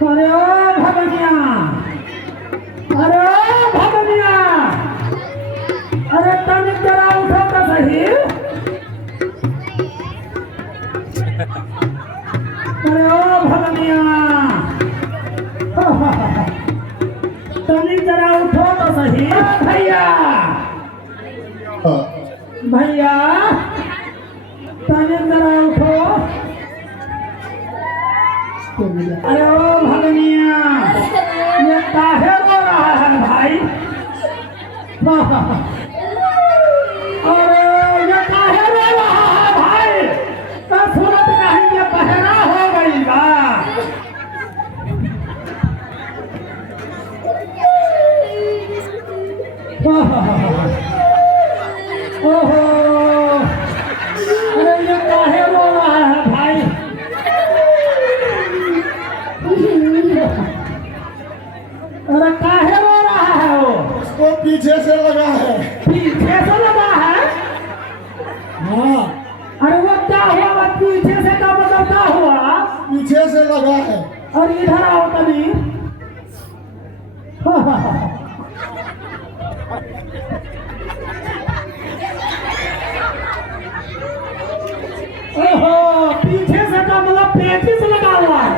अरे ओ भगनिया, अरे ओ भगनिया, अरे तनिक जरा उठो तो सही। अरे ओ भगनिया, तनिक जरा उठो तो सही। भैया भैया तनिक जरा उठो। अरे ओ भगनिया, ये काहे रो रहा है भाई? अरे ये काहे रो रहा है भाई? तो सूरत कहीं ये बहरा हो गई बा। ओहो, अरे ये काहे रो रहा है भाई? अरे काहे रो रहा है वो? उसको पीछे से लगा है। पीछे से लगा है? हाँ, अरे वो क्या हुआ? वो पीछे से का मतलब क्या हुआ? पीछे से लगा है। और इधर आओ तभी। ओहो, पीछे से का मतलब पेटी से लगा हुआ है।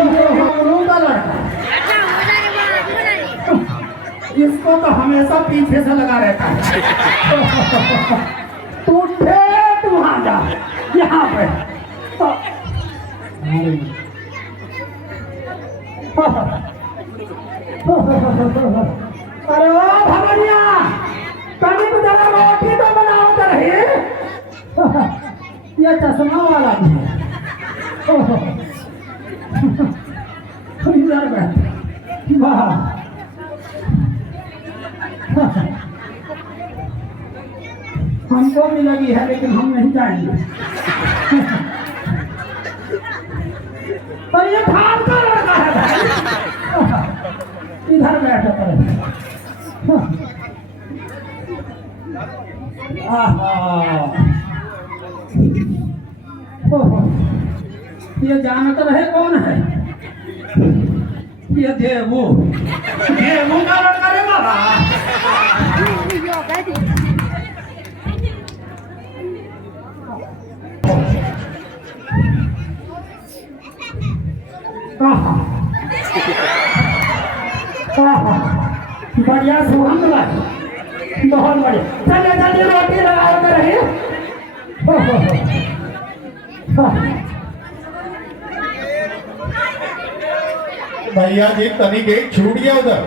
ओहो, रूंगा लड़का। इसको तो हमेशा पीछे से लगा रहता है। तू ठेठ वहां जा, यहाँ पे। अरे ओ भगनिया, तनिक जरा रोटी तो बनाओ तो रही। ये चश्मा वाला भी है। इधर बैठ। वाह, हमको भी लगी है लेकिन हम नहीं जाएंगे। पर ये भाग का लड़का है भाई। इधर बैठो पर। ये जानता रहे कौन है? ये देवू, देवू का लड़का रे बाबा। बढ़िया सुगंध लगे, बहुत बढ़िया। चलिए चलिए रोटी लगाओ तो रही। भैया जी तनिक एक छूट गया उधर।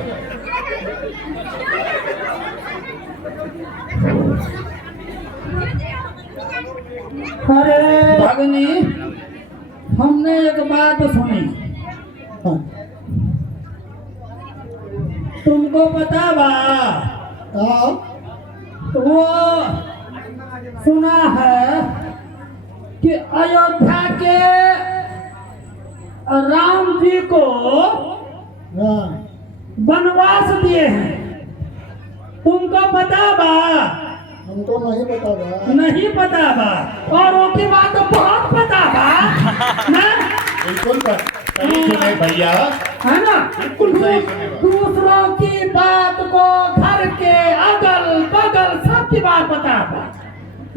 अरे भगनी, हमने एक बात सुनी। तुमको पता बा? वो सुना है कि अयोध्या के राम जी को वनवास दिए हैं। तुमको पता बा? हमको नहीं पता बा। नहीं पता बा? और वो की बात तो बहुत पता बा ना? बिल्कुल सही सुने भैया, है ना? बिल्कुल सही सुने। दूसरों की बात को घर के अगल बगल सबकी बात पता बा,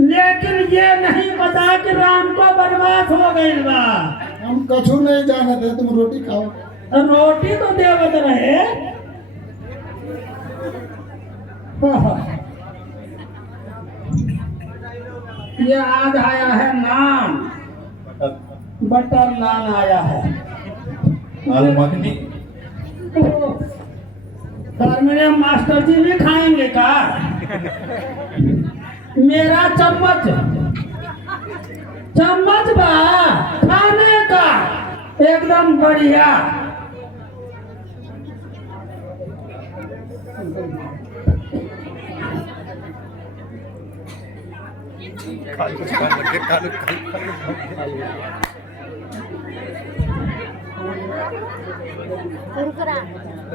लेकिन ये नहीं पता कि राम को वनवास हो गई बा। हम कछु नहीं जानते। तुम रोटी खाओ। रोटी तो देवत रहे। ये आज आया है नान, बटर नान आया है। दाल मखनी। सर मेरे मास्टर जी भी खाएंगे का? मेरा चम्मच चम्मच बा खाने का एकदम बढ़िया।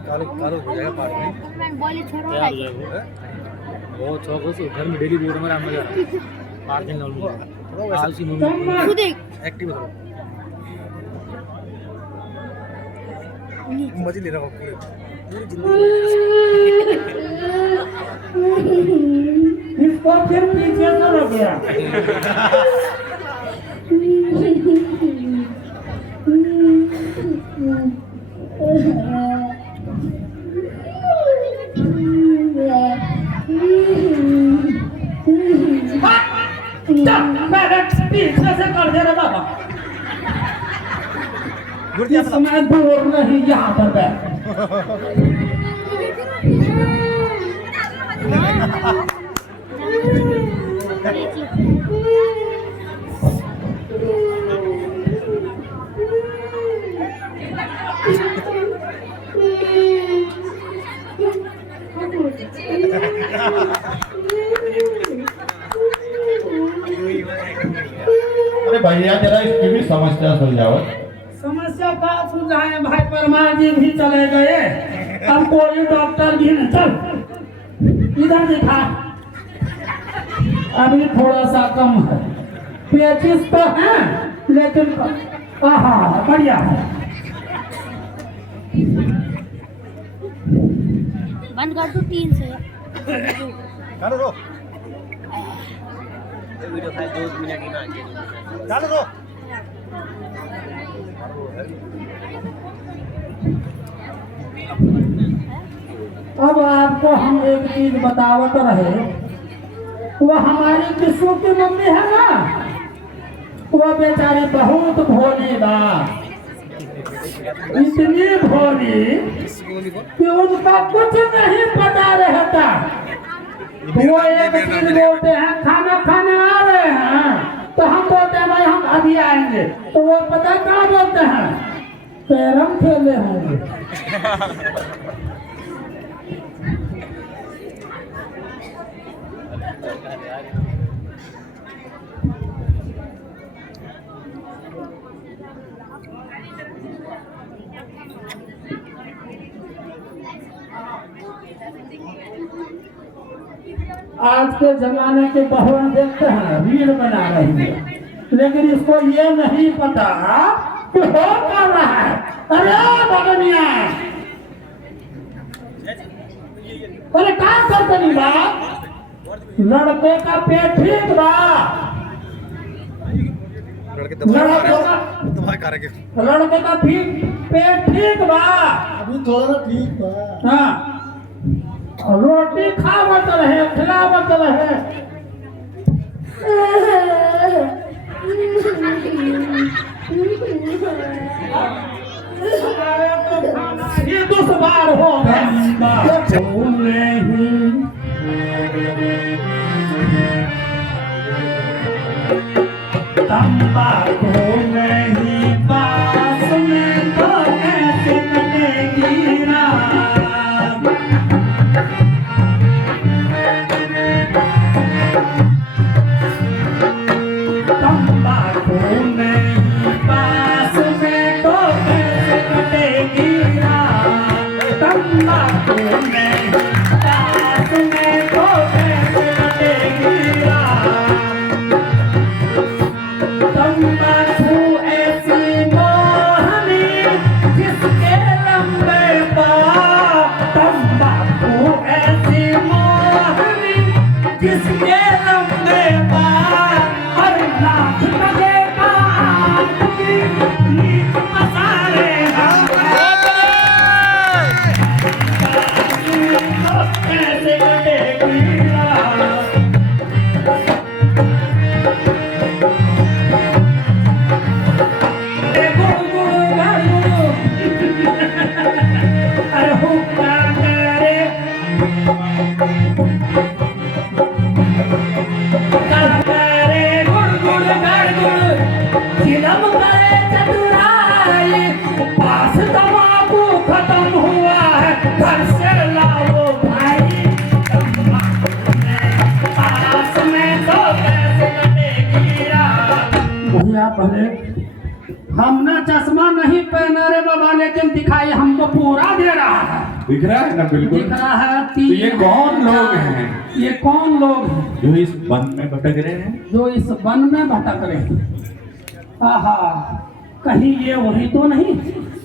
कालो कालो हो जाएगा पार्ट में तैयार हो जाएगा। बहुत शौक है घर में डेली बोर्ड में राम मजा 5 दिन नॉर्मल आलसी चम्मच एक्टिव है। मजे ले रहा हूँ पूरी जिंदगी। इसको फिर पीछे से हो गया। पीछे से कर दे रहे बाबा। इसमें दूर नहीं, यहाँ पर बैठ। अरे भैया जरा इसकी भी समस्या सुलझाओ। समस्या का सुलझाए भाई, परमार जी भी चले गए, अब कोई डॉक्टर भी नहीं। चल इधर दिखा, अभी थोड़ा सा कम है, पेचिस तो है लेकिन हाँ बढ़िया है। बंद कर दो 3 से। डालो दो वीडियो फाइल 2 मिनट की ना डालो दो। अब आपको हम एक चीज बतावत रहे, वो हमारी किस्सों की मम्मी है ना, वो बेचारी बहुत भोली बा, इतनी भोली कि उनका कुछ नहीं पता रहता। वो एक चीज बोलते हैं खाना खाने आ रहे हैं, तो हम बोलते हैं भाई हम अभी आएंगे, तो वो पता क्या बोलते हैं, कैरम खेले होंगे। आज के जमाने के बहुएं देखते हैं रील बना रही है, लेकिन इसको ये नहीं पता कि हो क्या रहा है। अरे भगनिया, अरे क्या करते नहीं बा, लड़के का पेट ठीक बा, लड़के का पेट ठीक बा, अभी थोड़ा ठीक बा। हाँ रोटी खावत रहे, खिलावत रहे। ये 2 बार हो गया। तंबाकू नहीं पास में तो कैसे कटेगी रात। तंबाकू नहीं पास में तो कैसे कटेगी रात। तंबाकू नहीं पास में तो कैसे कटेगी रात। तंबाकू ऐसी मोहनी जिसके लंबे बाल, तंबाकू ऐसी मोहनी जिसके लंबे बाल, हर लाख लगेगा आपकी नीक मसाले कैसे कटेगी रात। अरे हुक्का करे गुड़ गुड़ गड़ गुड़, चिलम करे चतुराई, पास तंबाकू खत्म हुआ है, घर से लाओ भाई। पास में तो कैसे कटेगी रात। भैया पहले हमने चश्मा नहीं पहना रे बाबा, लेकिन दिखाई हमको पूरा दे रहा है। दिख रहा है ना, बिल्कुल दिख रहा है। तो ये कौन लोग हैं? ये कौन लोग हैं जो इस वन में भटक रहे हैं? जो इस वन में भटक रहे हैं? आहा, कहीं ये वही तो नहीं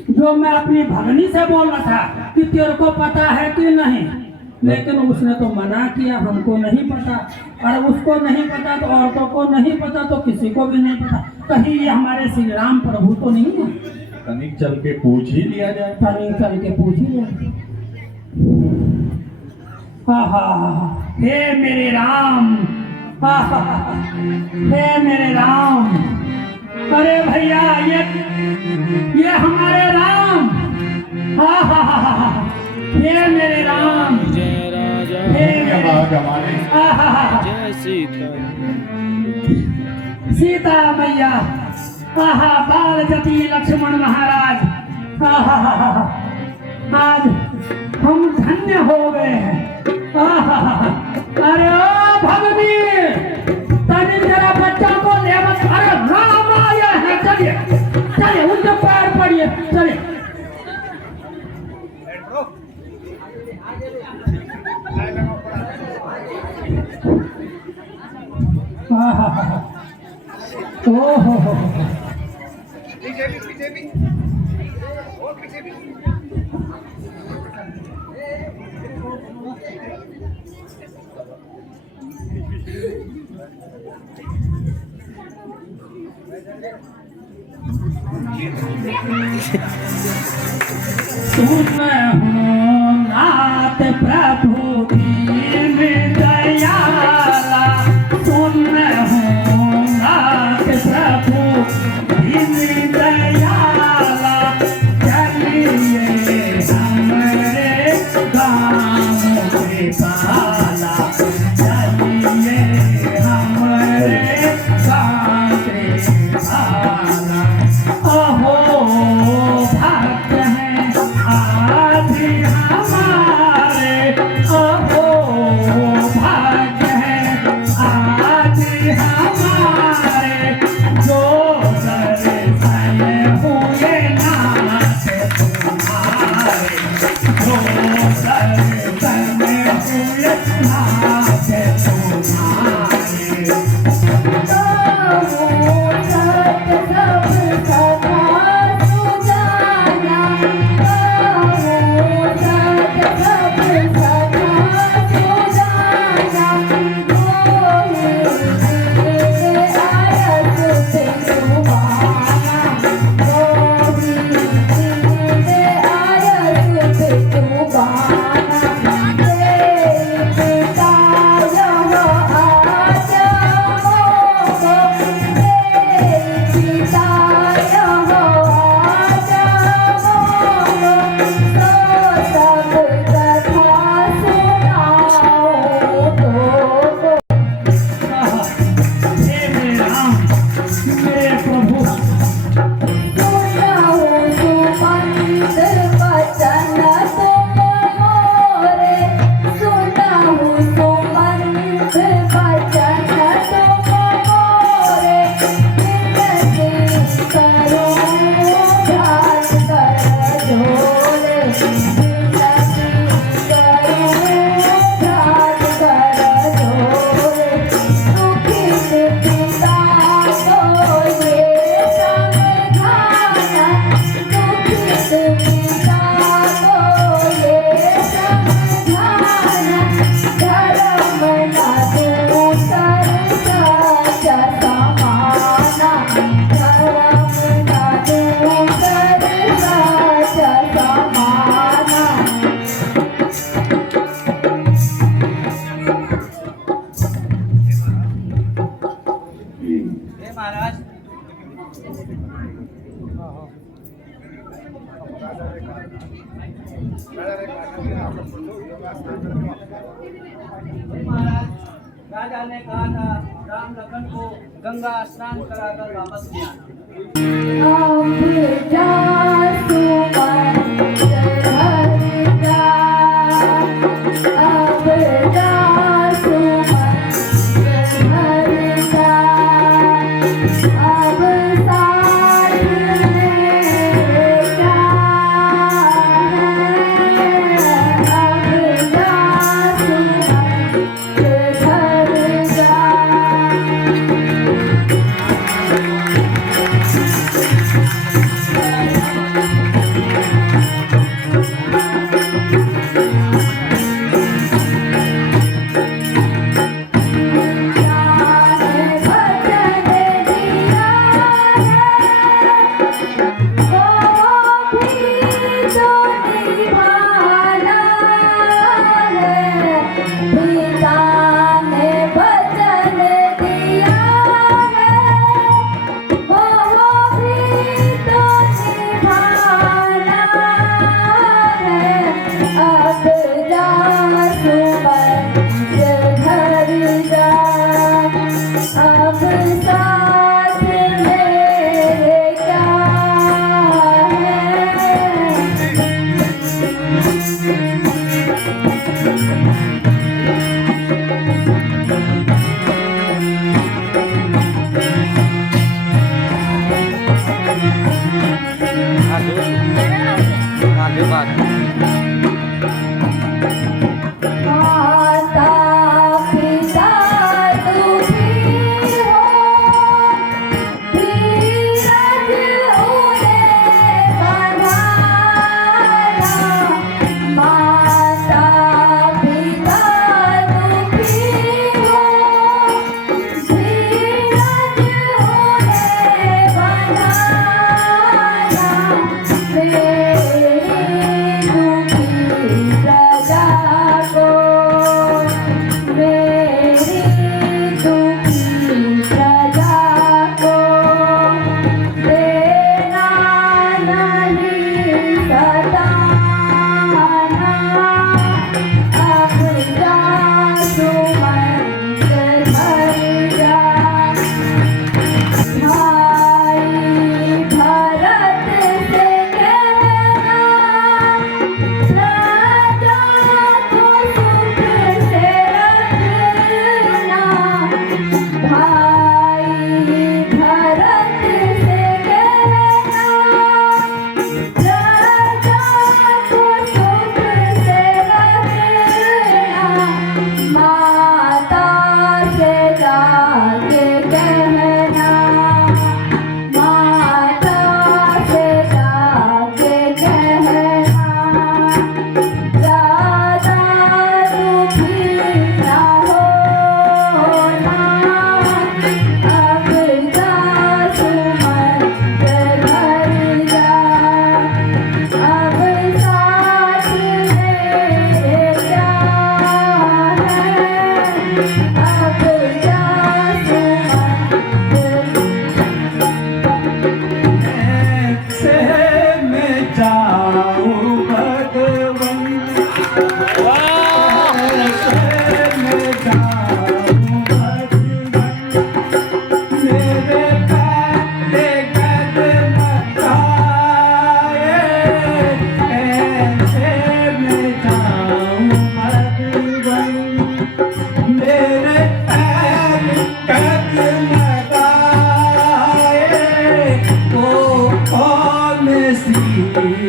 जो मैं अपनी भगनी से बोल रहा था कि तेरे को पता है कि नहीं, लेकिन उसने तो मना किया, हमको नहीं पता। और उसको नहीं पता तो औरतों को नहीं पता तो किसी को भी नहीं पता। कहीं ये हमारे श्री राम प्रभु तो नहीं है? तनिक चल के पूछ ही लिया जाए। तनिक चल के पूछ ही लिया। हे मेरे राम, हे मेरे राम। अरे भैया ये हमारे राम, हे मेरे राम, जय राजा हे मेरे जय सीता सीता मैया, बाल जति लक्ष्मण महाराज। आज हम धन्य हो गए हैं। अरे ओ भगनी, तनी जरा बच्चा को ले मत। अरे राम आया है, चलिए चलिए उनके पैर पड़िए, चलिए। ओहो तुम हो नाथ प्रभु दीन दयाला, तुम हो नाथ प्रभु दीन दयाला। चलिए हमरे गाँव के पाला, चलिए हमरे गाँव के पाला। अहो भक्त हैं आज हमारे, अहो भक्त हैं आज हमारे। जो दर्शन हुए नाथ तुम्हारे, जो दर्शन हुए नाथ तुम्हारे। महाराज, राजा ने कहा था राम लखन को गंगा स्नान कराकर वापस ले आना।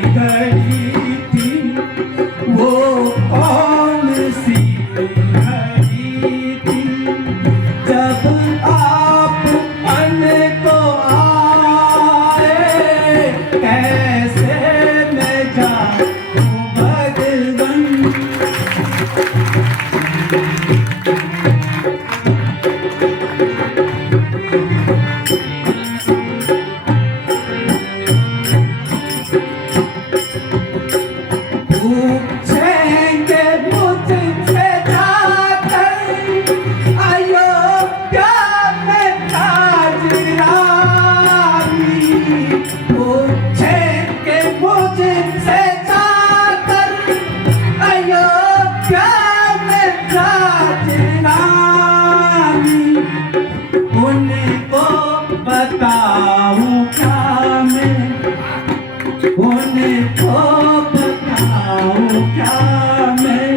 घड़ी थी वो कौन सी घड़ी थी जब आप मन को आए कैसे मैं जाऊं भगवन पूछेंगे मुझसे जाकर अयोध्या में राजरानी पूछेंगे मुझसे जाकर अयोध्या में राजरानी उनको बताऊं क्या मैं उनको बताऊं क्या मैं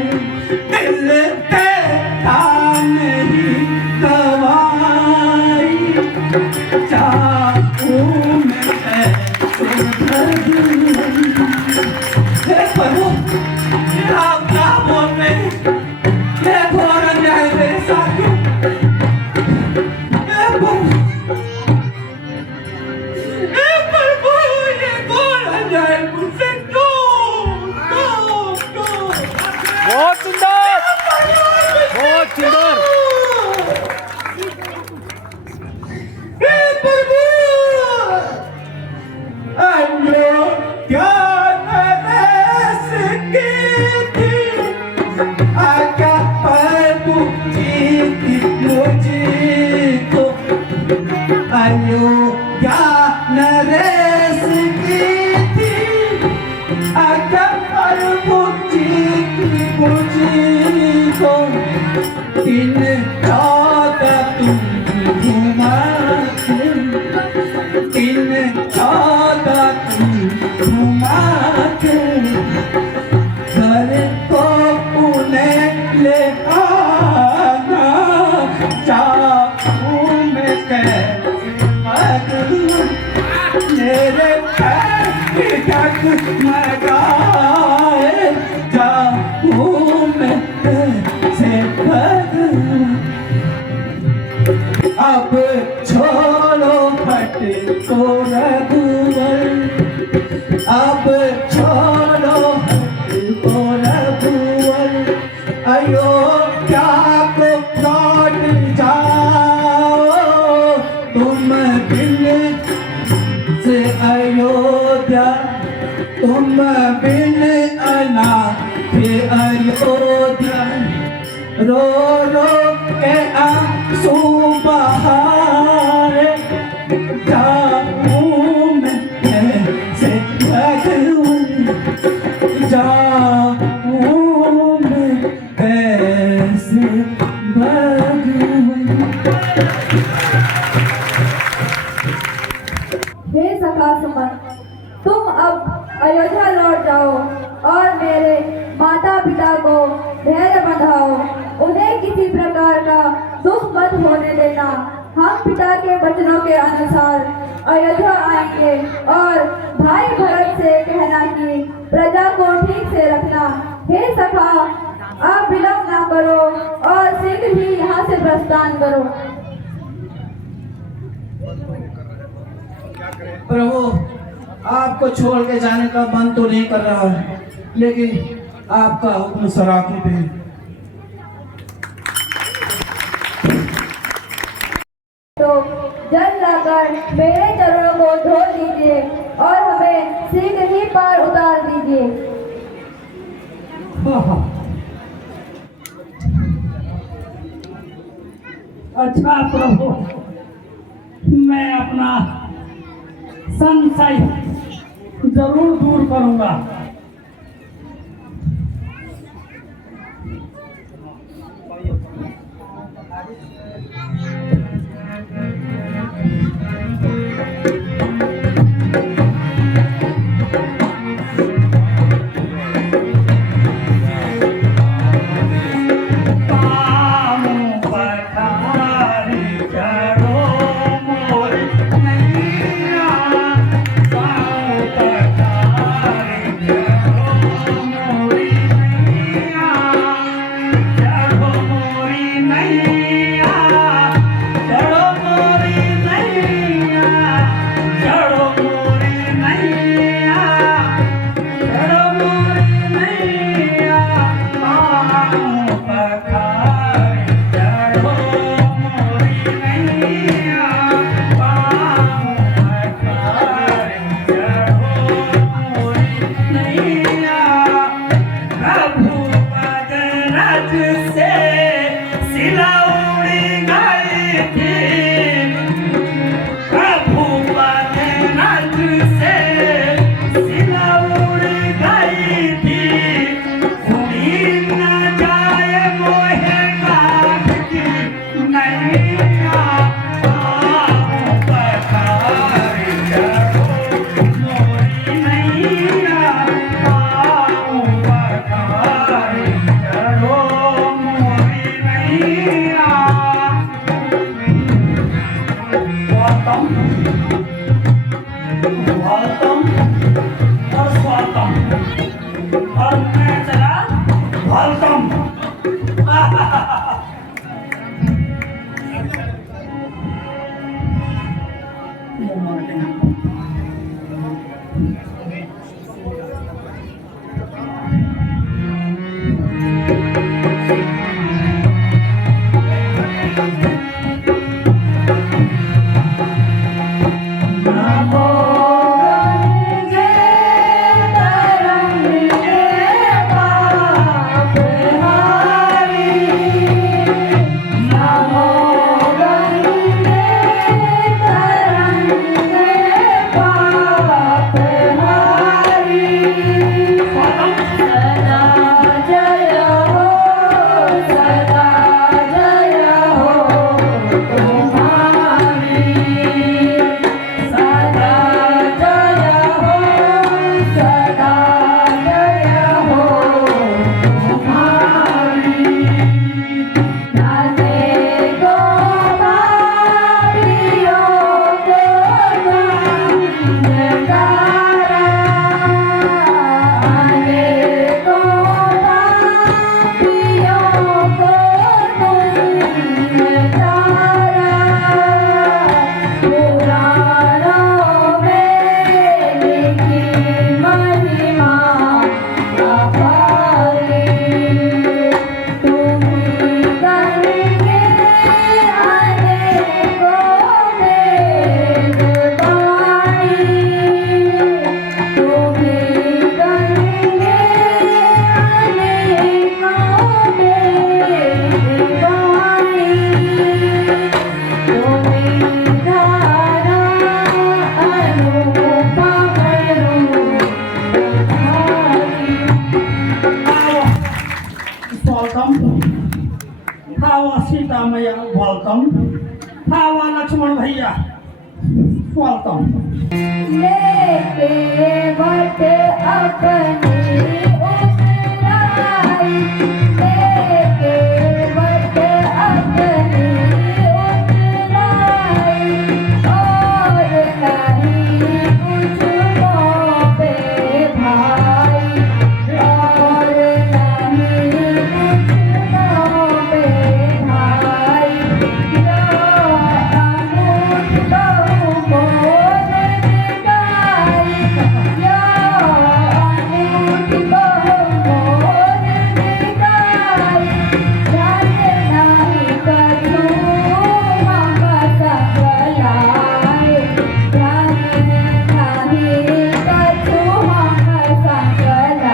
दिल देता नहीं दवाई चाहूं मैं ऐसे भगवन हे प्रभु ये आप क्या बोल रहे हैं ये घोर अन्याय मेरे साथ क्यों हे प्रभु ये घोर अन्याय मुझसे क्यों बहुत सुंदर, बहुत सुंदर। हे प्रभु अयोध्या नरेश की थी आज्ञा प्रभु जी की मुझको अयोध्या नरेश की थी आज्ञा प्रभु जी की मुझको 3-14 तुम घुमाते 3-14 तुम घुमाते घर को पुणे ले आना चाहूं मैं कैसे भगवन मेरे पैर की डगमगाए जाऊं मैं कैसे भगवन अब छोड़ो भट को रघुवर अब छोड़ो भट को रघुवर अयोध्या को लौट जाओ तुम बिन से अयोध्या तुम बिन अनाथ अयोध्या रो रो के आंसू बहाए जाऊं मैं कैसे भगवन जाऊं मैं कैसे भगवन हे सखा सुमन तुम अब अयोध्या लौट जाओ और मेरे माता पिता को धैर्य बंधाओ उन्हें किसी प्रकार का दुख मत होने देना हम पिता के वचनों के अनुसार अयोध्या आएंगे और भाई भरत से कहना कि प्रजा को ठीक से रखना हे सखा आप विलंब ना करो और शीघ्र ही यहाँ से प्रस्थान करो प्रभु आपको छोड़ के जाने का मन तो नहीं कर रहा है लेकिन आपका हुक्म सराखी पे तो जल लाकर मेरे चरणों को धो दीजिए और हमें शीघ्र ही पार उतार दीजिए अच्छा प्रभु मैं अपना संशय जरूर दूर करूंगा वेलकम और स्वागतम और मैं चला वेलकम। सीता मैया वेलकम। भावा लक्ष्मण भैया वेलकम। लेके वट अपनी उतराई, लेके वट अपनी उतराई, और नहीं कुछ पे भाई, और नहीं कुछ पे भाई। या अनूठ बहु मोर दिखाई, या अनूठ बहु मोर दिखाई। जाने नहीं कछु हम संगलाए, जाने नहीं कछु हम संगलाए।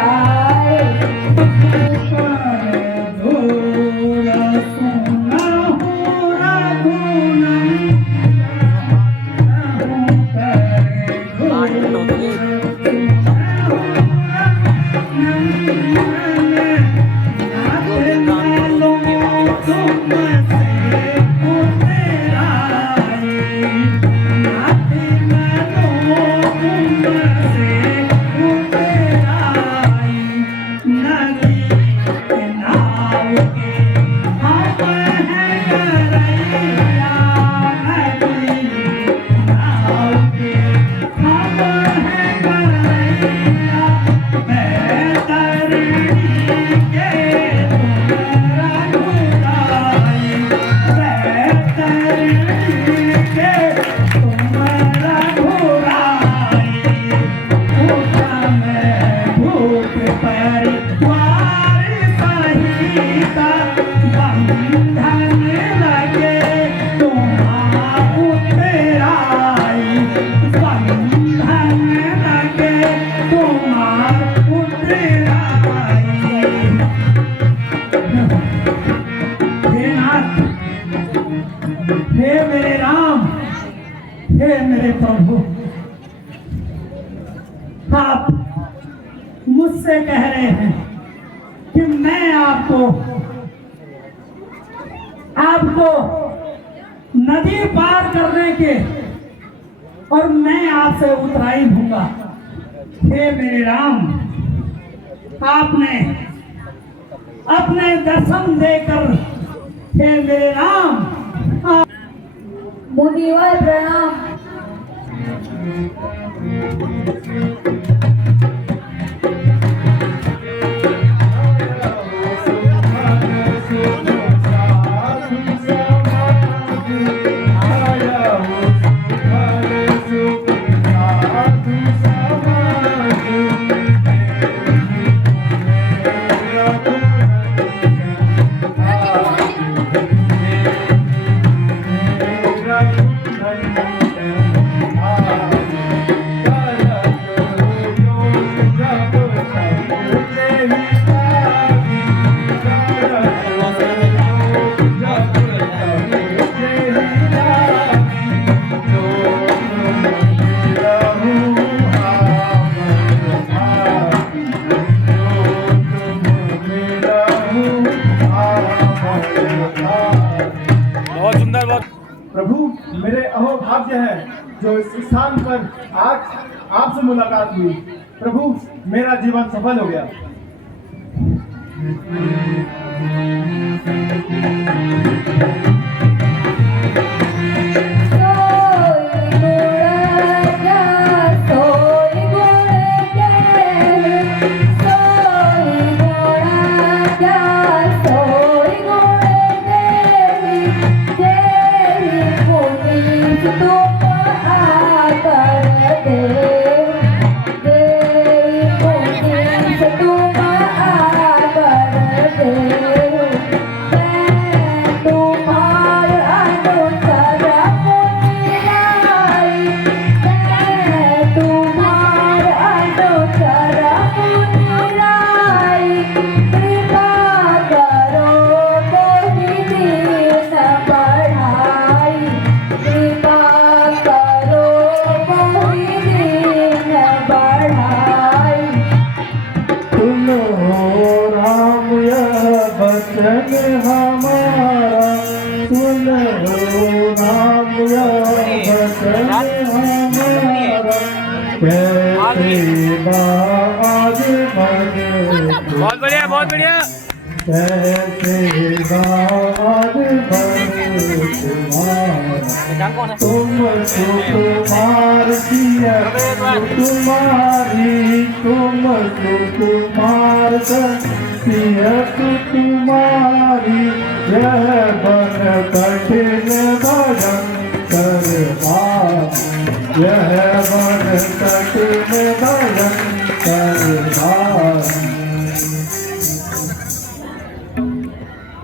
हे मेरे राम, हे मेरे प्रभु, आप मुझसे कह रहे हैं कि मैं आपको नदी पार करने के और मैं आपसे उतराई दूंगा। हे मेरे राम, आपने अपने दर्शन देकर, हे मेरे राम, मुनिवर प्रणाम। बहुत सुंदर, बहुत प्रभु मेरे अहोभाग्य है जो इस स्थान पर आज आपसे मुलाकात हुई। प्रभु मेरा जीवन सफल हो गया। बहुत बढ़िया, बहुत बढ़िया। तुम्हारी यह बन कठिन भयंकर बात, यह बन कठिन भयंकर बात।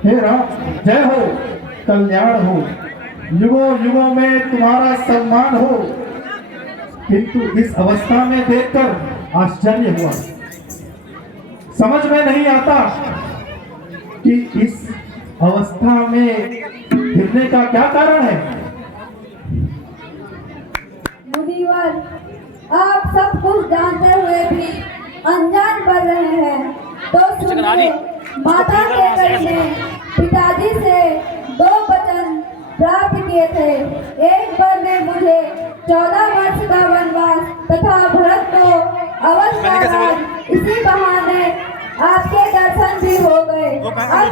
हे राम, जय हो, कल्याण हो, युगों युगों में तुम्हारा सम्मान हो। किंतु इस अवस्था में देखकर आश्चर्य हुआ। समझ में नहीं आता कि इस अवस्था में गिरने का क्या कारण है। मुनिवर, आप सब कुछ जानते हुए भी अनजान बन रहे हैं तो सुनिए। माता कैकेयी ने पिताजी से 2 वचन प्राप्त किए थे। एक वर में मुझे 14 वर्ष का वनवास तथा भरत को अवश्य का राज। इसी बहाने आपके दर्शन भी हो गए। अब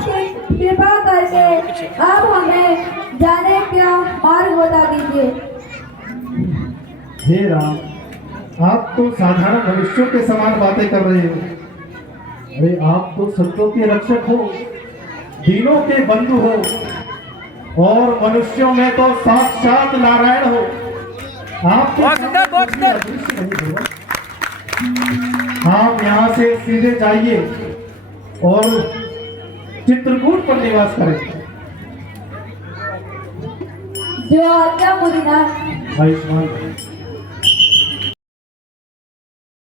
कृपा करके आप हमें जाने का मार्ग बता दीजिए। हे राम, आप तो साधारण मनुष्यों के समान बातें कर रहे हो। अरे आप तो संतों के रक्षक हो, दीनों के बंधु हो और मनुष्यों में तो साक्षात नारायण हो। आप बहुत सुंदर, बहुत सुंदर। आप यहाँ से सीधे जाइए और चित्रकूट पर निवास करें। जो आज्ञा मुनिनाथ। आयुष्मान।